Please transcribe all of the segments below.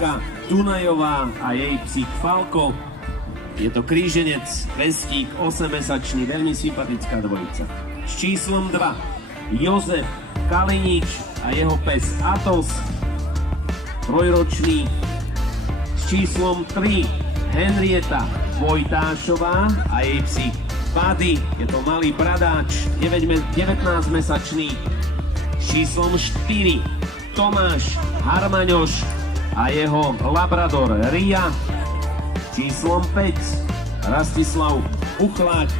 Zuzka Dunajová a jej psík Falko. Je to kríženec, pestík, 8-mesačný, veľmi sympatická dvojica. S číslom 2 Jozef Kalinič a jeho pes Atos, trojročný. S číslom 3 Henrieta Vojtášová a jej psík Buddy, je to malý bradáč, 19-mesačný. S číslom 4 Tomáš Harmaňoš a jeho labrador Ria. Číslom 5 Rastislav Uchlák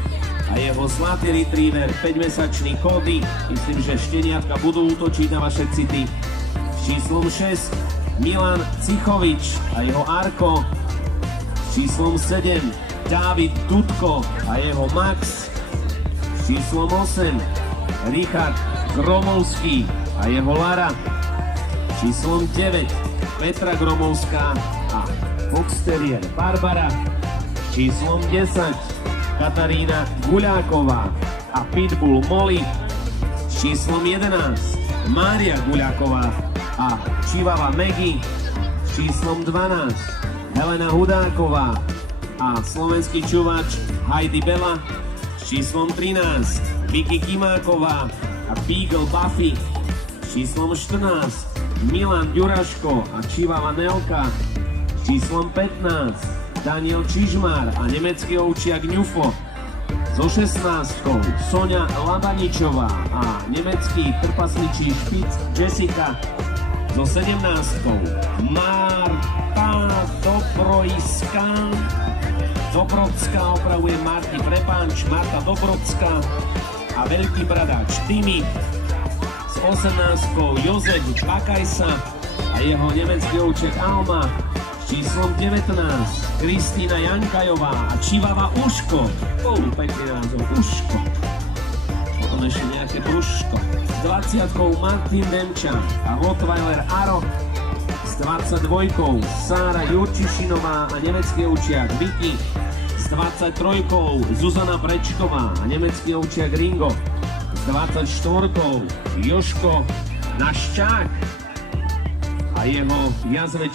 a jeho zlatý retriever 5-mesačný Cody. Myslím, že šteniatka budú útočiť na vaše city. S číslom 6 Milan Cichovič a jeho Arko. S číslom 7 Dávid Dudko a jeho Max. S číslom 8 Richard Gromovský a jeho Lara. S číslom 9 Petra Gromovská a Fox Terrier Barbara. S číslom 10 Katarína Guľáková a Pitbull Molly. S číslom 11 Mária Guľáková a Chihuahua Maggie. S číslom 12 Helena Hudáková a slovenský čuvač Heidi Bella. S číslom 13 Vicky Kimáková a Beagle Buffy. S číslom 14 Milan Ďuraško a Chihuahua Nelka. S číslom 15 Daniel Čižmár a nemecký ovčiak Ňufo. So 16 Soňa Labaničová a nemecký trpasličí špic Jessica. So 17 Marta Dobrodská, opravuje Marty Prepáč, Marta Dobrodská a veľký bradáč Timmy. S 18 Jozef Bakajsa a jeho nemecký ovčiak Alma. S číslom 19 Kristýna Jankajová a Chihuahua Uško. Pekný názov, Uško. Potom ešte nejaké brúško. S 20 Martin Demčan a Rottweiler Aro. S 22 Sára Jurčišinová a nemecký ovčiak Vicky. S 23 Zuzana Brečková a nemecký ovčiak Ringo. S 24 Joško Naščák a jeho jazveč